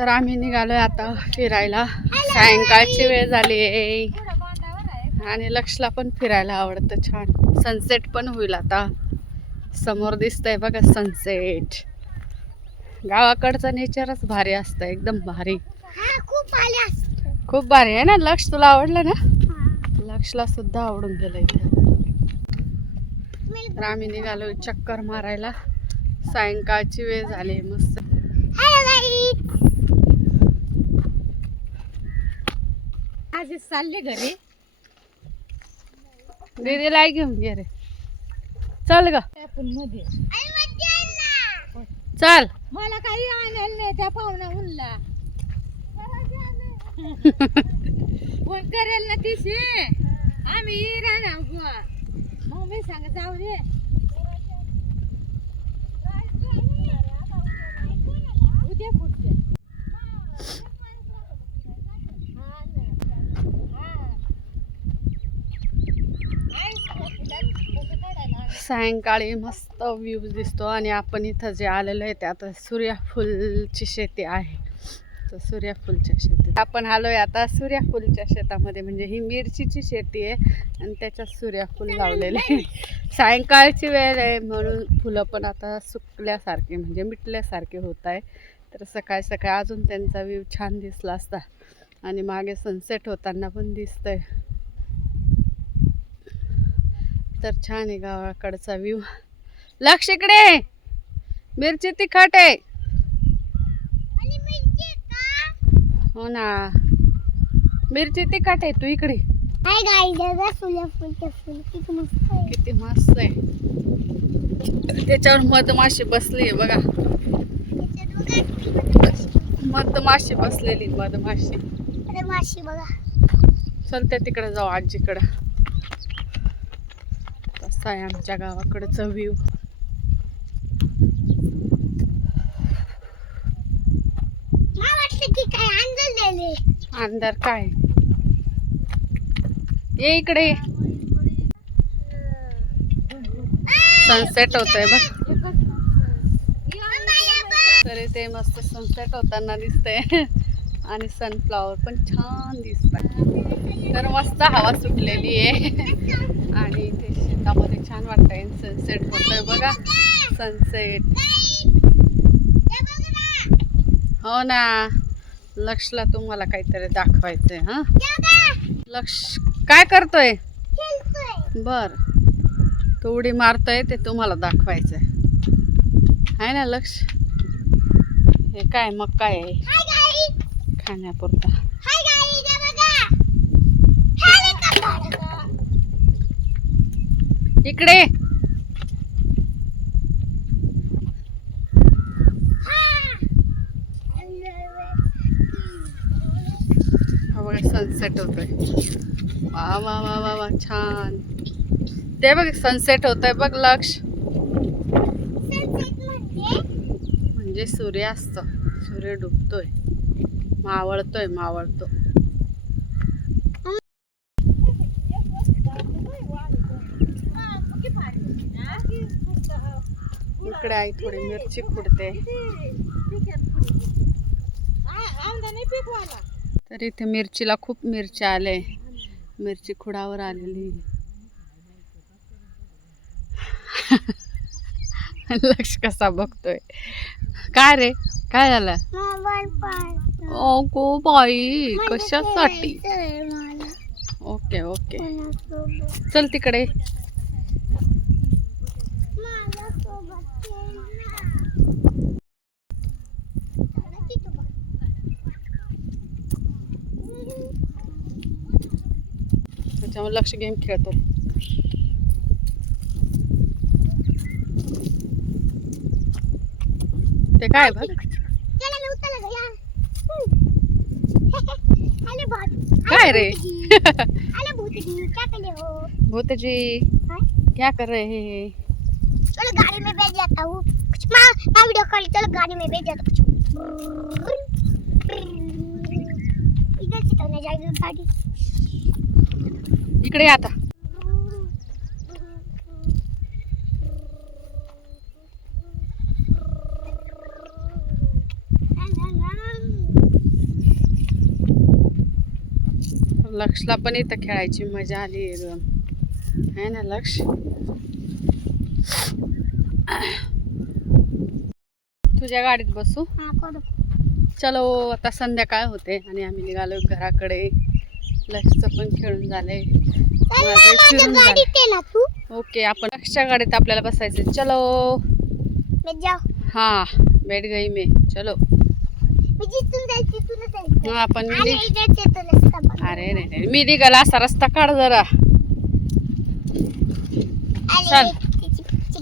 तर आम्ही निघालोय आता फिरायला. सायंकाळची वेळ झाली आहे. आणि लक्षला पण फिरायला आवडतं छान. सनसेट पण होईल आता. समोर दिसतंय बघा सनसेट गावाकडचं नेचरच भारी असतं एकदम भारी. खूप आले असतो. खूप भारी आहे ना लक्ष तुला आवडलं ना? लक्षला सुद्धा आवडून गेलं इथं. तर आम्ही निघालो चक्कर मारायला. सायंकाळची वेळ झाली मस्त. आज चालले घरी. दीदीला घेऊन गे रे. चल ग. आपण मध्ये चल. मला काही आणायला नाही त्या पाहुणा म्हणला. फोन करेल ना तिशी. आम्ही राहणार मग मी सांग जाऊ रे उद्या पुढच्या हा ना. हा. आहे सगळं फिरायला, फोटो काढायला. सायंकाळी मस्त व्ह्यू दिसतो आणि आपण इथं जे आलेलो आहे ते आता सूर्यफूलची शेती आहे. तर सूर्यफूलच्या शेतीत आपण आलो आहे आता सूर्यफूलच्या शेतामध्ये. म्हणजे ही मिरचीची शेती आहे आणि त्याच्यात सूर्यफूल लावलेले आहे. सायंकाळची वेळ आहे म्हणून फुलं पण आता सुकल्यासारखे म्हणजे मिटल्यासारखे होत आहे. तर सकाळी सकाळी अजून त्यांचा व्ह्यू छान दिसला असता. आणि मागे सनसेट होताना पण दिसतंय. तर छान आहे गावाकडचा व्ह्यू लक्ष इकडे. मिरची तिखट आहे. आणि मिरची का? हो ना. मिरची तिखट आहे तू इकडे. किती मस्त आहे. त्याच्यावर मधमाशी बसली आहे बघा. मधमाशी बसलेली मधमाशी बघा. चल त्या तिकडे जाऊ आजीकडं. तसा आहे आमच्या गावाकडचा व्ह्यू की काय ये इकडे. सनसेट होतोय बघ. तरी ते मस्त सनसेट होताना दिसतंय. आणि सनफ्लावर पण छान दिसतात तर मस्त हवा सुटलेली आहे. आणि ते शेतामध्ये छान वाटतंय. सनसेट होतोय बघा. सनसेट हो ना. लक्षला तुम्हाला काहीतरी दाखवायचंय हा? लक्ष. काय करतोय? बर. तो उडी मारतोय ते तुम्हाला दाखवायचंय. आहे ना लक्ष. हे काय मग काय खाण्यापुरता. इकडे. सनसेट होतोय. वा वा वा वा वा छान. ते बघ सनसेट होतोय बघ लक्ष. म्हणजे सूर्यास्त सूर्य डुबतोय. मावळतोय मावळतो. इकडे आई थोडी मिरची खुडते. तर इथे मिरचीला खूप मिरच्या आले. मिरची खुडावर आलेली. लक्ष कसा बघतोय? काय रे? काय झालं? ओ गो बाई कशासाठी? Okay okay. चल तिकडे. त्याच्यामुळे लक्ष गेम खेळतो ते काय बघ काय रे? हेलो भूत जी क्या कर रहे हो? कर चलो गाड़ी में बैठ जाता हूँ। कुछ माँ वीडियो कॉल, चलो गाड़ी में बैठ जाता हूँ। इधर से तो नहीं जाएगी गाड़ी इकडे आता. लक्षला पण इथं खेळायची मजा आली. आहे ना लक्ष? तुझ्या गाडीत बसू? चलो आता संध्याकाळ होते आणि आम्ही निघालो घराकडे. लक्षचं पण खेळून झालंय. फिरून झालं. ओके आपण लक्षच्या गाडीत आपल्याला बसायचं चलो. हा बैठ गई मी. चलो. आपण मी. अरे नाही नाही मी निघाला असा रस्ता काढ जरा. चल.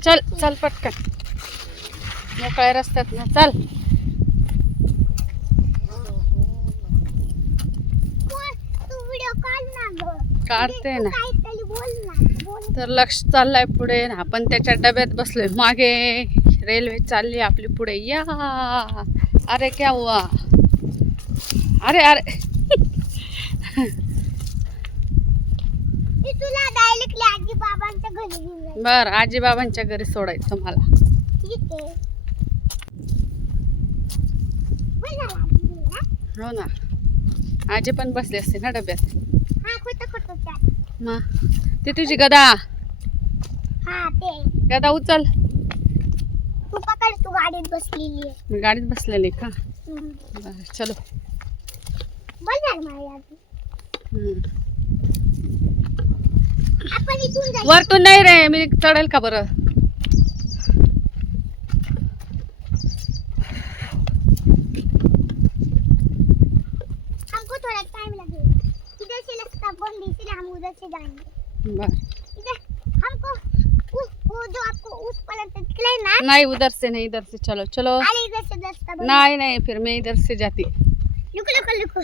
चल चल पटकन. मोकळ्या रस्त्यात ना चल बोल, तू व्हिडिओ काढ ना गं. काढते ना. तर लक्ष चाललाय पुढे. ना आपण त्याच्या डब्यात बसलोय. मागे. रेल्वे चालली आपली पुढे. या. अरे क्या हुआ? अरे अरे. बर आजी बाबांच्या घरी सोडायचं मला. हो ना. आजी पण बसली असते ना डब्यात. मग ती तुझी गदा. हा ते. गदा उचल. तू पकड तू गाडीत बसलेली आहे. मी गाडीत बसलेली का? हम्म. बरं, चलो. हम्म. आपण इथून वरतून नाही रे मी चढेल का बरं? बंद हम उधर से जाएँगे। इधर हमको उस वो जो आपको उस नहीं उधर से नहीं इधर से चलो चलो। अरे इधर से रास्ता नहीं नहीं फिर मैं इधर से जाती। रुको रुको रुको।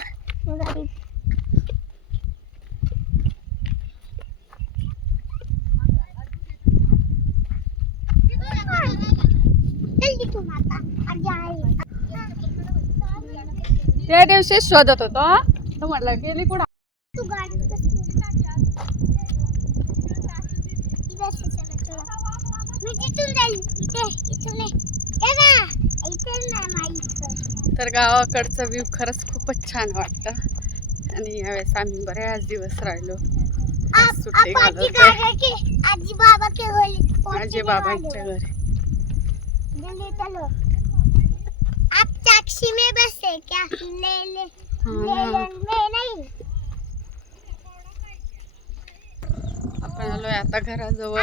गाड़ी जल्दी जाए। त्या दिवशी शोधत होतो हा. तर म्हटलं गेली कुठं? तू गाड़ी तर गावाकडचं व्ह्यू खरंच खूपच छान वाटतं. आणि यावेळेस आम्ही बऱ्याच दिवस राहिलो. आप सुट्टी आप आजी घालवते. आजी बाबा के होली आजी बाबांच्या घरी. आप टैक्सी में बसे क्या? ले ले. ले. ले में नहीं. आलोय आता घराजवळ.